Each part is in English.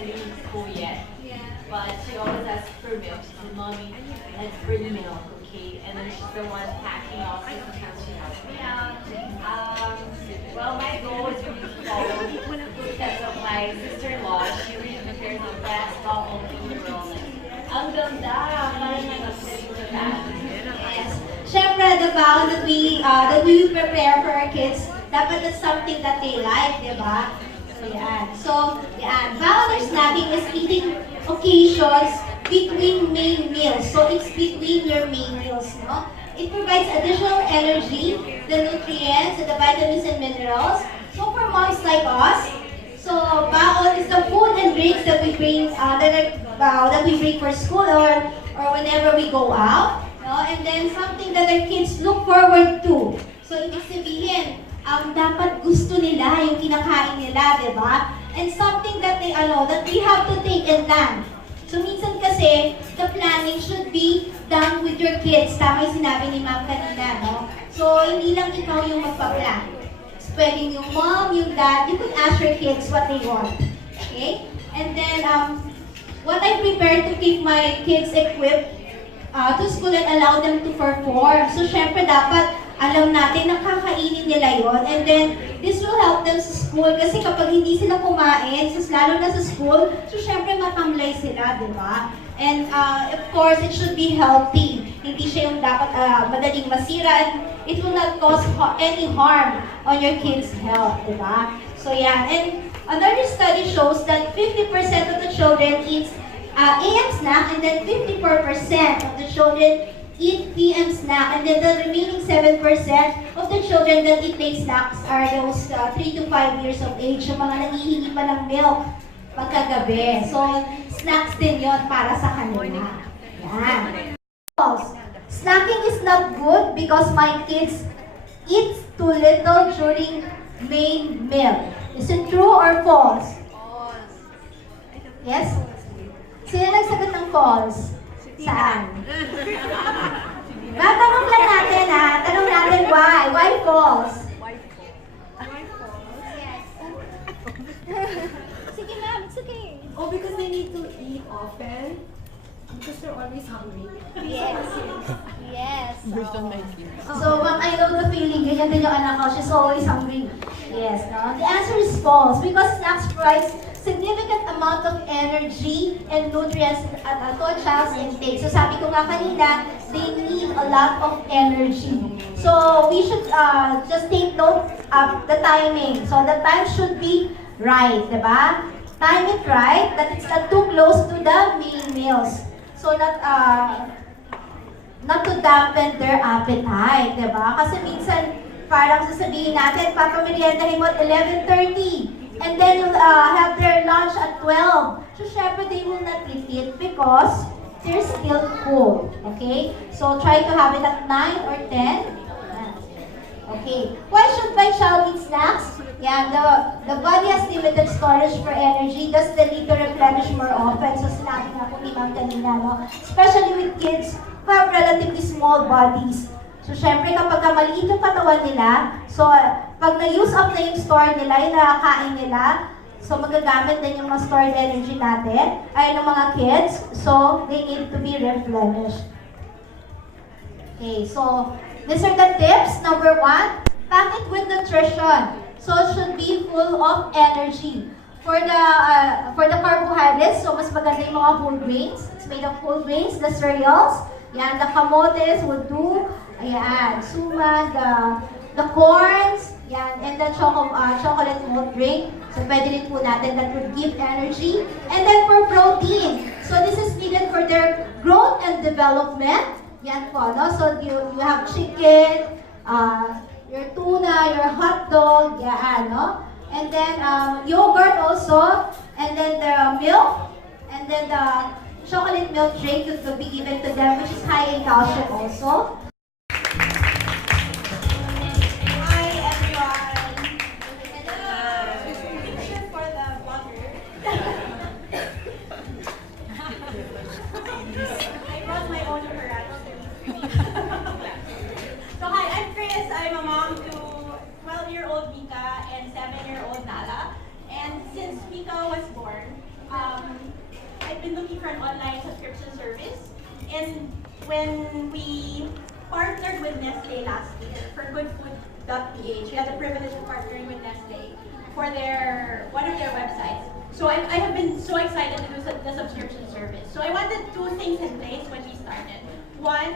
attending school yet. But she always asks for milk. She said, Mommy, let's bring milk, okay? And then she's the one packing also sometimes she helps me. Well, my goal is really to follow the footsteps of my sister-in-law. She really prepares the best Baon in the world. Ang ganda! Parang nag-upsetting to that. Yes. Syempre, the Baon that we prepare for our kids, dapat that's something that they like, di ba? So, yan. Baon or snacking is eating occasions between main meals. So, it's between your main meals, no? It provides additional energy, the nutrients, and the vitamins and minerals. So, for moms like us, so Baon is the food and drinks that we bring, that we bring for school or whenever we go out, no? And then something that our kids look forward to. So, ibig sabihin, dapat gusto nila yung kinakain nila, di ba? And something that that we have to take and plan. So minsan kasi, the planning should be done with your kids. Tama yung sinabi ni Ma'am kanina, no? So hindi lang ikaw yung magpa-plan. It's pwedeng yung mom, yung dad, you could ask your kids what they want. Okay? And then, what I prepare to keep my kids equipped to school and allow them to perform. So syempre dapat alam natin na kakainin nila yon, and then this will help them sa school kasi kapag hindi sila kumain, lalo na sa school, so syempre matamlay sila, di ba? And of course, it should be healthy. Hindi siya yung dapat madaling masira, and it will not cause any harm on your kids' health, di ba? So yeah, and another study shows that 50% of the children eats AM snack, and then 54% of the children eat PM snack, and then the remaining 7% of the children that eat late snacks are those 3 to 5 years of age, yung mga nangihingi pa ng milk pagkagabi. So, snacks din yon para sa kanila. Yan. Snacking is not good because my kids eat too little during main meal. Is it true or false? False. Yes? Sino nagsagot ng false? Saan? Tanong lang natin tanong natin why? Why false? Why false? Yes. Sige ma'am, it's okay. Oh, because they need to eat often? Because they're always hungry. Yes. Yes. So, Ma'am, I know the feeling. Ganyan din yung anak ko. She's always hungry. Yes, no? The answer is false because snacks provides significant amount of energy and nutrients at a child's intake. So sabi ko nga kanina, they need a lot of energy. So we should just take note of the timing. So the time should be right, diba? Time it right, that it's not too close to the main meals. So not to dampen their appetite, diba? Kasi minsan parang sasabihin natin, papamilyendahin mo at 11:30. And then you'll have their lunch at 12. So, syempre, they will not eat it because they're still full. Okay? So, try to have it at 9 or 10. Okay. Why should my child eat snacks? Yeah, the body has limited storage for energy. Thus, the need to replenish more often. So, sinabi nga po ni Ma'am kanina, no? Especially with kids who have relatively small bodies. So, syempre, kapag maliit yung katawan nila, so, pag na-use up na yung store nila, yung nakakain nila, so, magagamit din yung mga stored energy natin, ay ng mga kids, so, they need to be replenished. Okay, so, these are the tips. Number 1, pack it with nutrition. So, it should be full of energy. For the carbohydrates, so, mas maganda yung mga whole grains. It's made of whole grains, the cereals, yan, the kamotes will do. Ayan, suman, the corns, yan, and the chocolate malt drink. So, pwede rin po natin that would give energy. And then for protein, so this is needed for their growth and development. Yan po, no? So, you have chicken, your tuna, your hot dog, yan, no? And then, yogurt also, and then the milk, and then the chocolate milk drink could be given to them, which is high in calcium also. So hi, I'm Chris. I'm a mom to 12-year-old Mika and 7-year-old Nala. And since Mika was born, online subscription service. And when we partnered with Nestle last year for food.ph, we had the privilege of partnering with Nestle for one of their websites. So I have been so excited to do the subscription service. So I wanted two things in place when we started. One,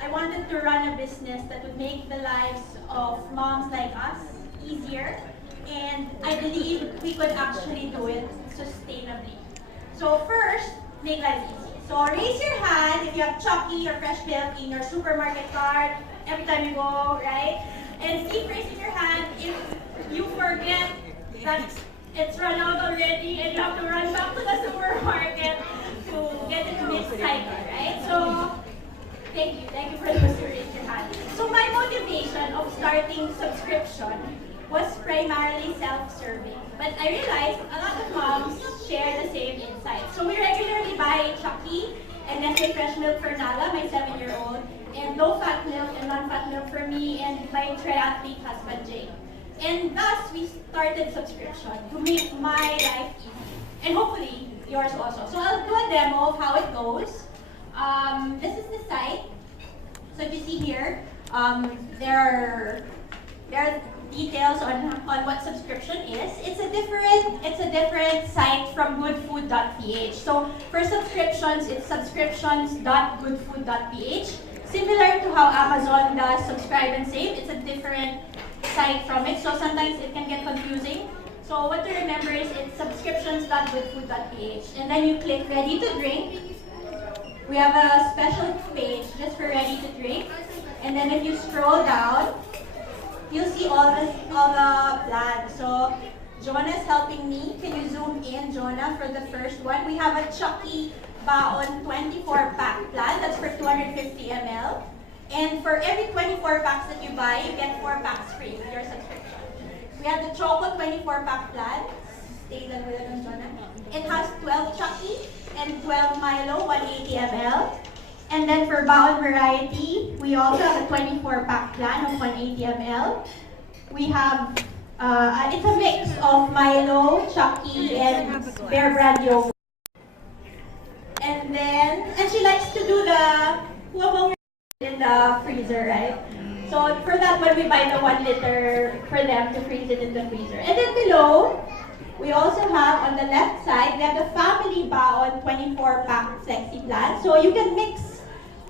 I wanted to run a business that would make the lives of moms like us easier, and I believe we could actually do it sustainably. So first, make life easy. So raise your hand if you have Chucky or fresh milk in your supermarket cart every time you go, right? And keep raising your hand if you forget that it's run out already and you have to run back to the supermarket to get it mixed cycle, right? So thank you for those who raised your hand. So my motivation of starting subscription was primarily self-serving. But I realized a lot of moms share the same insights. So we regularly buy Chucky and Nestle fresh milk for Nala, my 7-year-old, and low-fat milk and non-fat milk for me and my triathlete husband, Jake. And thus, we started subscription to make my life easy. And hopefully, yours also. So I'll do a demo of how it goes. This is the site. So if you see here, there are details on what subscription is. It's a different site from goodfood.ph. So for subscriptions, it's subscriptions.goodfood.ph. Similar to how Amazon does subscribe and save, it's a different site from it. So sometimes it can get confusing. So what to remember is it's subscriptions.goodfood.ph. And then you click ready to drink. We have a special page just for ready to drink. And then if you scroll down, you'll see all the plans. So Jonah's helping me. Can you zoom in, Jonah, for the first one? We have a Chucky Baon 24-pack plan. That's for 250 ml. And for every 24 packs that you buy, you get 4 packs free with your subscription. We have the Choco 24-pack plan. Stay lang with it, Jonah. It has 12 Chucky and 12 Milo, 180 ml. And then for Baon variety, we also have a 24-pack plan of 180 ml. We have, it's a mix of Milo, Chucky, and Bear Brand yogurt. And she likes to do the huwabong in the freezer, right? So for that one, we buy the 1 liter for them to freeze it in the freezer. And then below, we also have on the left side, we have the Family Baon 24-pack Flexi Plan. So you can mix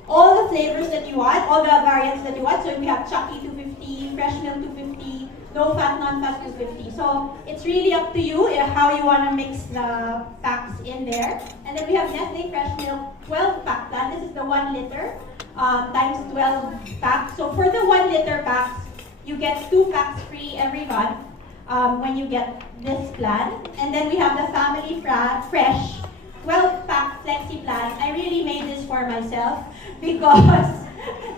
all the flavors that you want, all the variants that you want. So we have Chucky 250, Fresh Milk 250, low fat, non-fat 250. So it's really up to you how you want to mix the packs in there. And then we have Nestle Fresh Milk 12-pack plan. This is the 1 liter times 12 packs. So for the 1 liter packs, you get 2 packs free every month when you get this plan. And then we have the Family Fresh 12-pack Flexi Plan. I really made this for myself because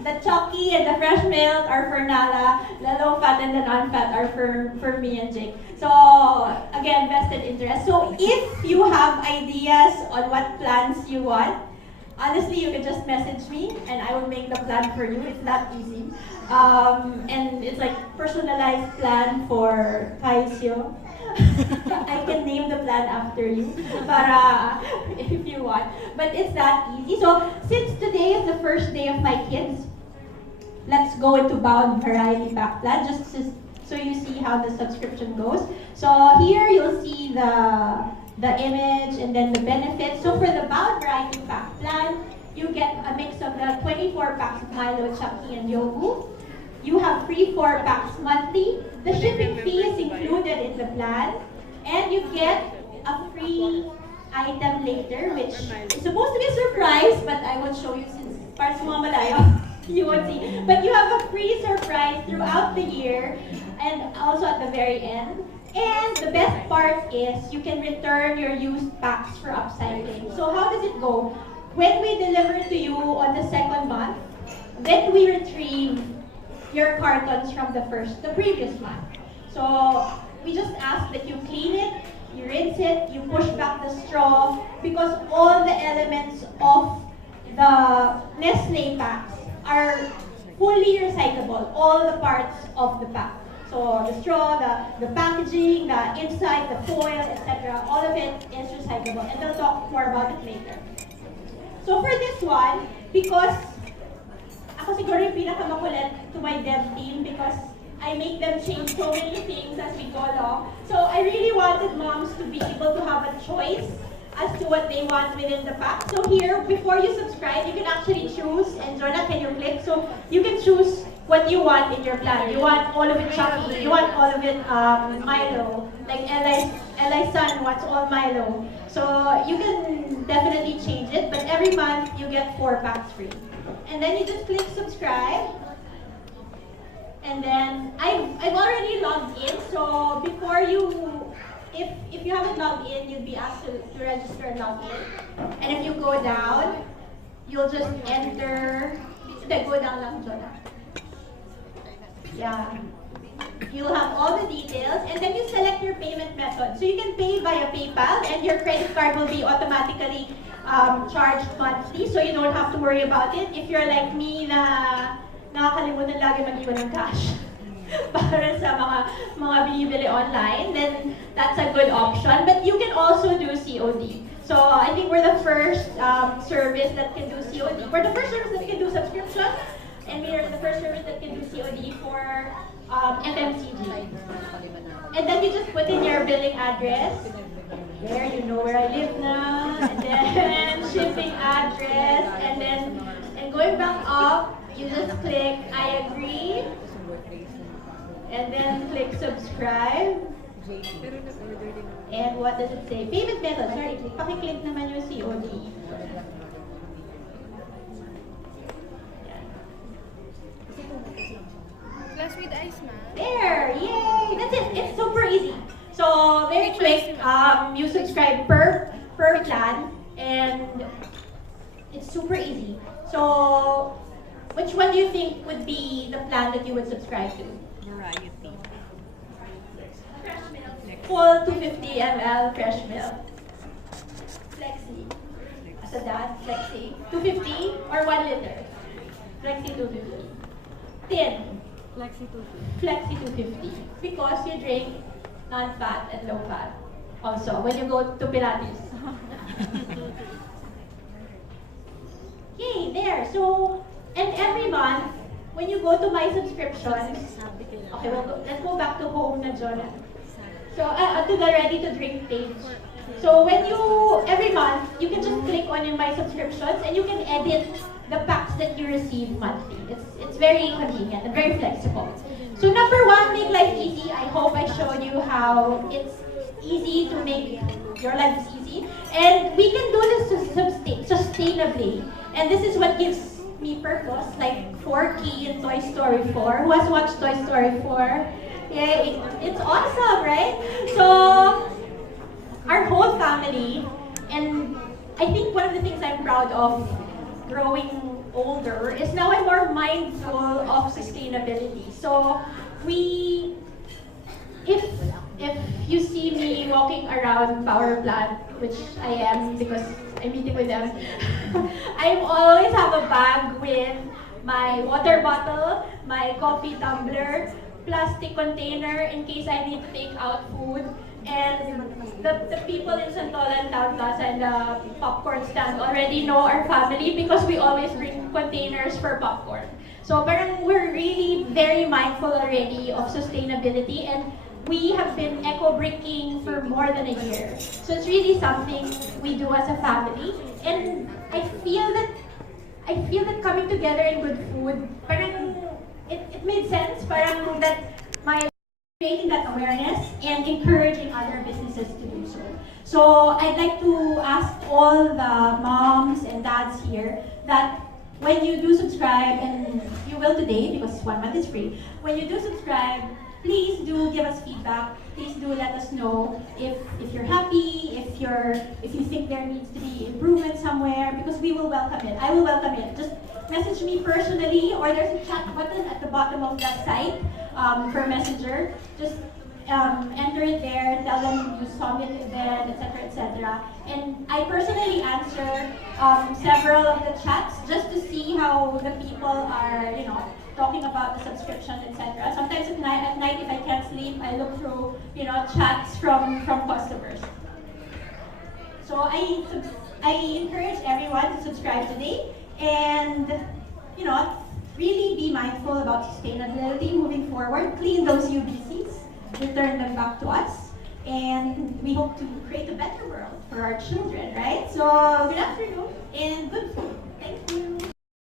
the Chucky and the fresh milk are for Nala, the low fat and the non-fat are for me and Jake. So again, vested interest. So if you have ideas on what plans you want, honestly, you can just message me and I will make the plan for you. It's that easy. And it's like personalized plan for Kaisyo. I can name the plan after you, para if you want. But it's that easy. So since today is the first day of my kids, let's go into Baon variety pack plan just so you see how the subscription goes. So here you'll see the image and then the benefits. So for the Baon variety pack plan, you get a mix of the 24 packs of Milo, Chucky, and Yogu. You have free 4 packs monthly. The shipping fee is included in the plan. And you get a free item later, which is supposed to be a surprise, but I will show you since para sa mga malayo, you won't see. But you have a free surprise throughout the year and also at the very end. And the best part is you can return your used packs for upcycling. So how does it go? When we deliver to you on the second month, then we retrieve your cartons from the previous month. So we just ask that you clean it, you rinse it, you push back the straw, because all the elements of the Nestle packs are fully recyclable, all the parts of the pack. So the straw, the packaging, the inside, the foil, etc., all of it is recyclable, and they'll talk more about it later. So for this one, because ako siguro yung pinakamakulit to my dev team because I make them change so many things as we go along. So I really wanted moms to be able to have a choice as to what they want within the pack. So here, before you subscribe, you can actually choose, and Jonah, can you click? So you can choose what you want in your plan. You want all of it chunky, you want all of it Milo, like Eli's son wants all Milo. So you can definitely change it, but every month you get 4 packs free. And then you just click subscribe. And then I've already logged in, so before you, if you haven't logged in, you'd be asked to register and log in. And if you go down, you'll just enter, go down lang, Jonah. Yeah. You'll have all the details, and then you select your payment method. So you can pay via PayPal, and your credit card will be automatically charged monthly, so you don't have to worry about it. If you're like me na nakakalimutan lagi mag-iwan ng cash para sa mga binibili online, then that's a good option. But you can also do COD. So I think we're the first service that can do COD. We're the first service that can do subscription, and we're the first service that can do COD for FMCG. And then you just put in your billing address. There, you know where I live now. And then shipping address, and going back up, you just click I agree, and then click subscribe. And what does it say? Payment method. Sorry, paki-click naman yung COD. Plus with ice, ma'am. There! Yay! That's it. It's super easy. So very quick. You subscribe per plan, and it's super easy. So which one do you think would be the plan that you would subscribe to? Variety. Fresh milk. Full 250 ml fresh milk. Flexi. As a dad, Flexi. 250 or 1 liter? Flexi 250. Tin. Flexi 250. Flexi 250. Because you drink non-fat and low-fat. Also, when you go to Pilates. Yay, there. So, and every month, when you go to my subscriptions, okay, let's go back to home na Jonah. So, to the ready to drink page. So, when you, every month, you can just click on your my subscriptions and you can edit the packs that you receive monthly. It's very convenient and very flexible. So, number 1, make life easy. I hope I showed you how it's easy to make your life easy. And we can do this sustainably. And this is what gives me purpose, like Forky in Toy Story 4. Who has watched Toy Story 4? Yeah, it's awesome, right? So, our whole family, and I think one of the things I'm proud of growing older is now I'm more mindful of sustainability. So, if you see me walking around power plant, which I am because I'm meeting with them, I always have a bag with my water bottle, my coffee tumbler, plastic container in case I need to take out food, and the people in Santolan Town Plaza and the popcorn stand already know our family because we always bring containers for popcorn. So parang we're really very mindful already of sustainability, and we have been eco-bricking for more than a year. So it's really something we do as a family. And I feel that coming together in good food, parang it made sense, parang that my creating that awareness and encouraging other businesses to do so. So I'd like to ask all the moms and dads here that when you do subscribe, and you will today because 1 month is free, when you do subscribe, please do give us feedback. Please do let us know if you're happy, if you think there needs to be improvement somewhere, because we will welcome it. I will welcome it. Just message me personally, or there's a chat button at the bottom of the site for Messenger. Just enter it there, tell them you saw me there, etc., etc. And I personally answer several of the chats just to see how the people are, talking about the subscription, etc. Sometimes at night, if I can't sleep, I look through, chats from customers. So I encourage everyone to subscribe today and, really be mindful about sustainability moving forward. Clean those UBCs, return them back to us, and we hope to create a better world for our children, right? So good afternoon and good food. Thank you.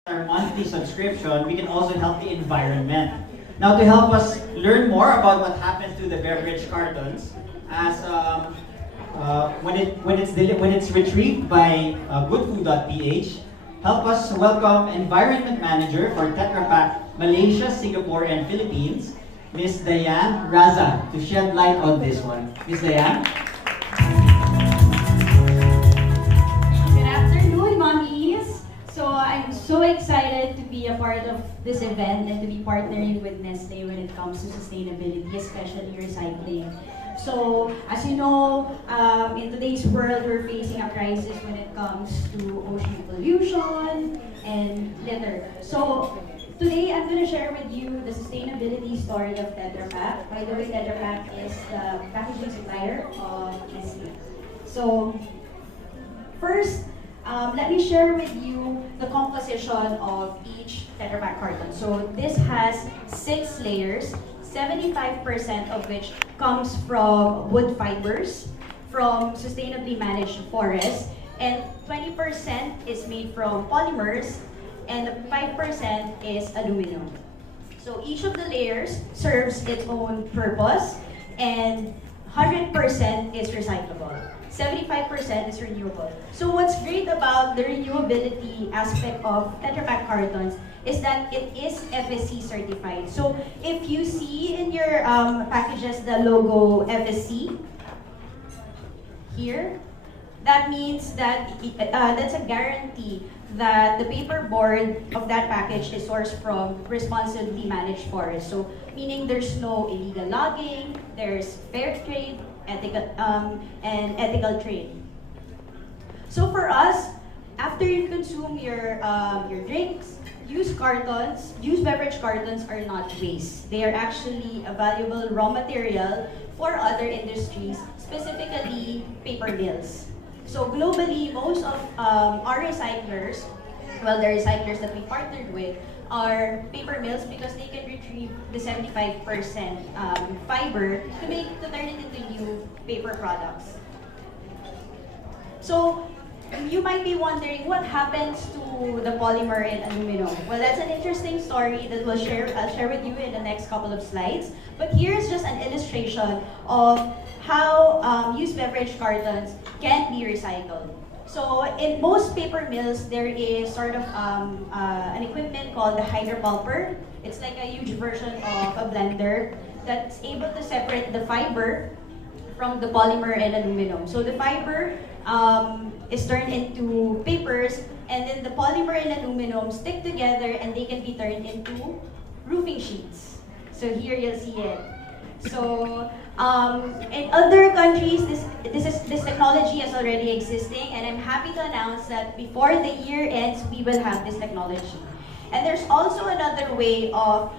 Our monthly subscription, we can also help the environment. Now, to help us learn more about what happens to the beverage cartons, as when it's retrieved by food.ph, help us welcome Environment Manager for Tetra Pak Malaysia, Singapore, and Philippines, Miss Diane Raza, to shed light on this one. Miss Diane? Good afternoon, mommies. So I'm so excited to be a part of this event and to be partnering with Nestle when it comes to sustainability, especially recycling. So, as you know, in today's world, we're facing a crisis when it comes to ocean pollution and litter. So, today I'm going to share with you the sustainability story of Tetra Pak. By the way, Tetra Pak is the packaging supplier of Nestle. So, first, let me share with you the composition of each Tetra Pak carton. So, this has 6 layers. 75% of which comes from wood fibers, from sustainably managed forests, and 20% is made from polymers, and 5% is aluminum. So each of the layers serves its own purpose, and 100% is recyclable. 75% is renewable. So what's great about the renewability aspect of Tetra Pak cartons is that it is FSC certified. So if you see in your packages the logo FSC here, that means that that's a guarantee that the paperboard of that package is sourced from responsibly managed forests. So meaning there's no illegal logging, there's fair trade, ethical and ethical trade. So for us, after you consume your drinks, used beverage cartons are not waste. They are actually a valuable raw material for other industries, specifically paper mills. So globally, most of our recyclers, well, the recyclers that we partnered with, are paper mills because they can retrieve the 75% fiber to turn it into new paper products. So you might be wondering what happens to the polymer and aluminum. Well, that's an interesting story that I'll share with you in the next couple of slides. But here's just an illustration of how used beverage cartons can be recycled. So in most paper mills, there is sort of an equipment called the hydropulper. It's like a huge version of a blender that's able to separate the fiber from the polymer and aluminum. So the fiber is turned into papers, and then the polymer and aluminum stick together and they can be turned into roofing sheets. So here you'll see it. So in other countries, this technology is already existing, and I'm happy to announce that before the year ends, we will have this technology. And there's also another way of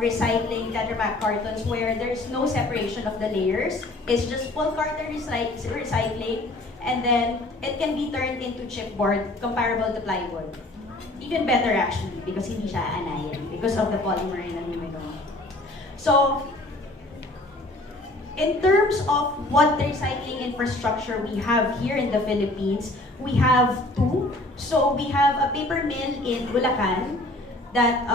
recycling Tetra Pak cartons where there's no separation of the layers. It's just full carton recycling, and then it can be turned into chipboard comparable to plywood. Even better actually, because hindi siya anayan because of the polymer and aluminum. So, in terms of what recycling infrastructure we have here in the Philippines, we have 2. So we have a paper mill in Bulacan that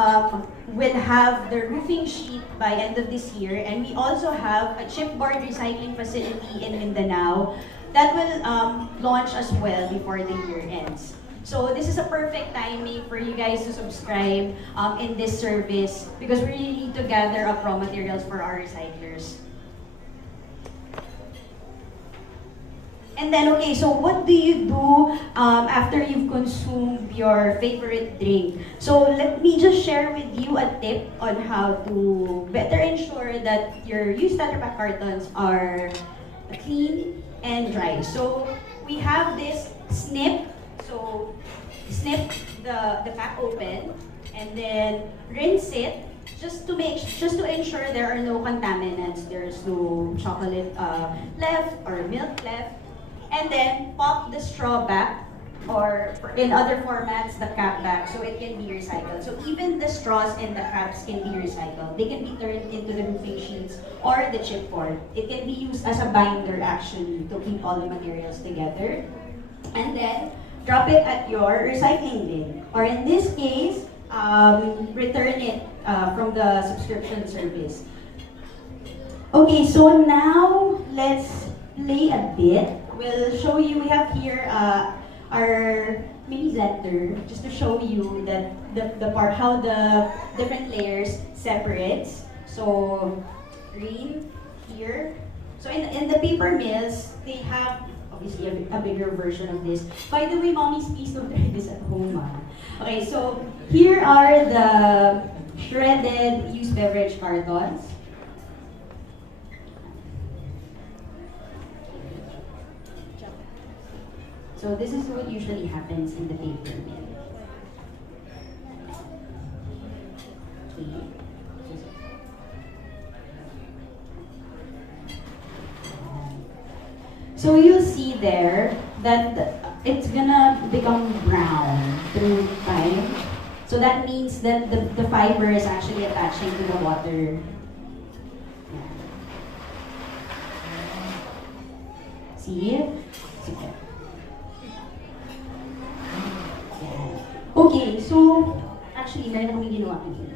will have the roofing sheet by end of this year, and we also have a chipboard recycling facility in Mindanao that will launch as well before the year ends. So this is a perfect timing for you guys to subscribe in this service because we really need to gather up raw materials for our recyclers. And then, okay, so what do you do after you've consumed your favorite drink? So let me just share with you a tip on how to better ensure that your used Tetra Pak cartons are clean and dry. So we have this snip. So snip the pack open and then rinse it just to ensure there are no contaminants. There's no chocolate left or milk left. And then pop the straw back, or in other formats, the cap back, so it can be recycled. So even the straws and the caps can be recycled. They can be turned into the roofing sheets or the chipboard. It can be used as a binder actually to keep all the materials together. And then drop it at your recycling bin. Or in this case, return it from the subscription service. Okay, so now let's play a bit. We'll show you, we have here our mini blender, just to show you that the part, how the different layers separates. So green here. So in the paper mills, they have obviously a bigger version of this. By the way, mommies, please don't try this at home. Okay, so here are the shredded used beverage cartons. So this is what usually happens in the paper mill. Okay. So you'll see there that it's gonna become brown through time. So that means that the fiber is actually attaching to the water. See? Sige. Okay, so actually meron akong ginawa kanina.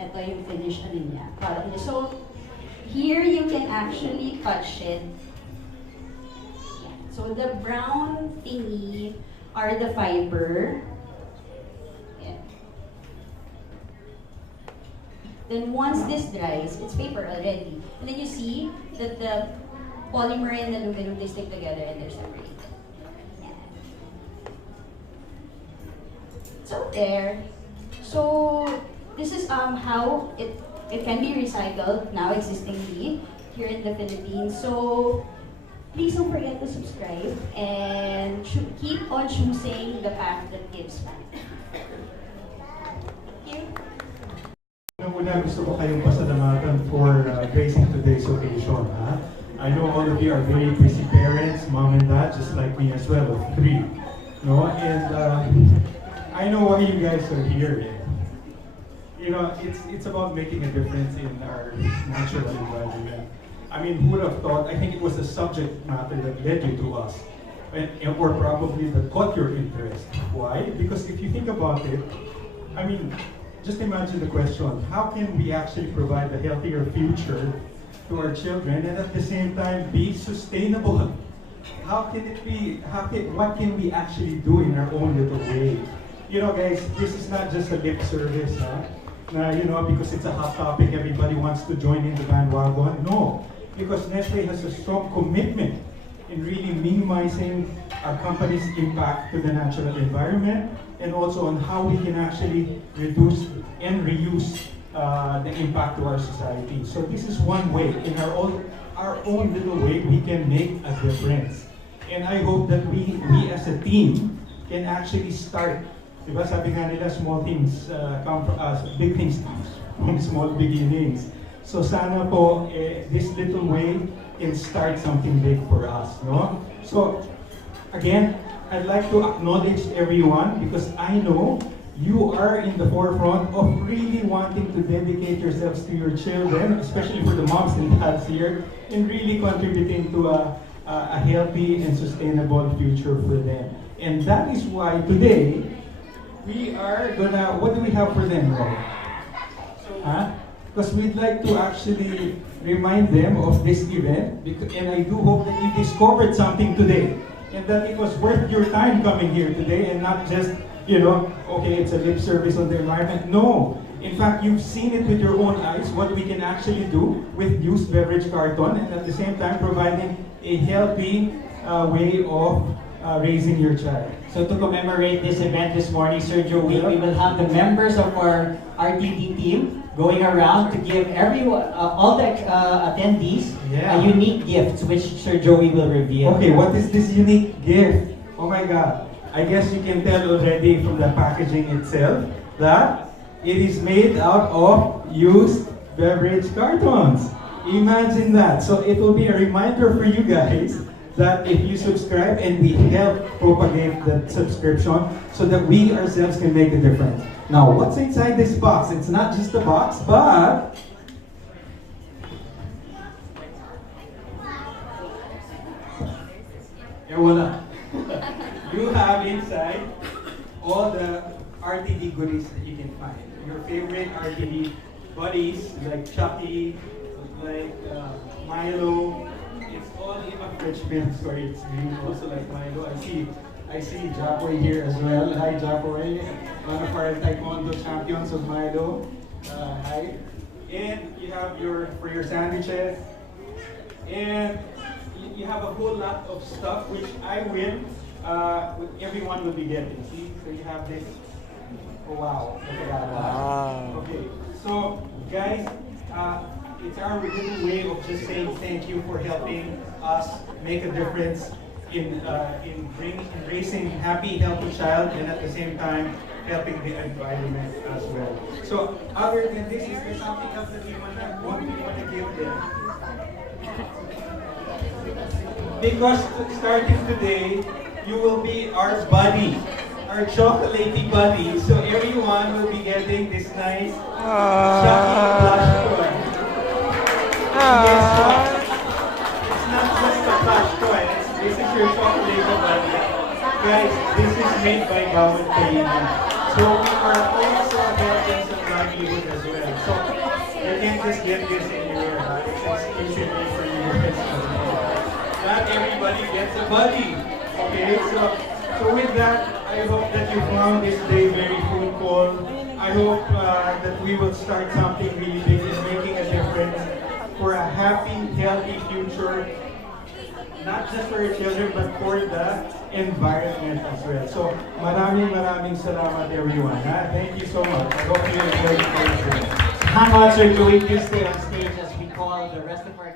Ito yung finished ano niya. So here you can actually touch it. So the brown thingy are the fiber. Yeah. Then once this dries, it's paper already. And then you see that the polymer and the aluminum, they stick together and they're separated. Yeah. So there. So this is how it can be recycled now existingly here in the Philippines. So please don't forget to subscribe and keep on choosing the path that gives back. Thank you. Una, gusto ko kayong pasalamatan for gracing today's occasion. I know all of you are very busy parents, mom and dad, just like me as well, of 3. No? And I know why you guys are here. You know, it's about making a difference in our natural environment. I mean, who would have thought? I think it was the subject matter that led you to us, or probably that caught your interest. Why? Because if you think about it, I mean, just imagine the question, how can we actually provide a healthier future to our children and at the same time be sustainable? How can it be, what can we actually do in our own little way? You know guys, this is not just a lip service, you know, because it's a hot topic, everybody wants to join in the bandwagon. No, because Nestle has a strong commitment in really minimizing our company's impact to the natural environment and also on how we can actually reduce and reuse the impact to our society. So this is one way, in our own little way, we can make a difference. And I hope that we as a team can actually start. Diba sabi nga nila, small things come from us, big things from small beginnings. So sana po, this little way can start something big for us, no? So again, I'd like to acknowledge everyone because I know you are in the forefront of really wanting to dedicate yourselves to your children, especially for the moms and dads here, and really contributing to a healthy and sustainable future for them. And that is why today, we are gonna, what do we have for them, Roy? Because we'd like to actually remind them of this event, and I do hope that you discovered something today, and that it was worth your time coming here today, and not just, you know, okay, it's a lip service on the environment. No, in fact, you've seen it with your own eyes, what we can actually do with used beverage carton, and at the same time providing a healthy way of raising your child. So to commemorate this event this morning, Sir Joey, we will have the members of our RTD team going around to give everyone, all the attendees, a unique gift, which Sir Joey will reveal. Okay, what is this unique gift? Oh my God. I guess you can tell already from the packaging itself that it is made out of used beverage cartons. Imagine that. So it will be a reminder for you guys that if you subscribe and we help propagate that subscription so that we ourselves can make a difference. Now, what's inside this box? It's not just a box, but voila. You have inside all the RTD goodies that you can find. Your favorite RTD buddies like Chucky, like Milo. It's all in a fridge milk store. It's green, also like Milo. I see Japoy here as well. Hi Japoy, one of our taekwondo champions of Milo. Hi. And you have for your sandwiches. And you have a whole lot of stuff which everyone will be getting. See, so you have this. Oh wow! Look at that. Wow. Okay, so guys, it's our little way of just saying thank you for helping us make a difference in raising happy, healthy child, and at the same time helping the environment as well. So other than this, is there something else that we want to give them? Because starting today, you will be our buddy, our chocolatey buddy. So everyone will be getting this nice Chucky plush toy. Yes, it's not just a plush toy. This is your chocolatey buddy. Guys, this is made by Baon. So we are also helping some livelihood as well. So you can't just get this anywhere. It's exclusively for you guys. Not everybody gets a buddy. Okay, so with that, I hope that you found this day very fruitful. I hope that we will start something really big in making a difference for a happy, healthy future, not just for your children, but for the environment as well. So, maraming salamat everyone. Thank you so much. I hope you enjoyed the show. Hang on, sir, Joey, you stay on stage as we call the rest of our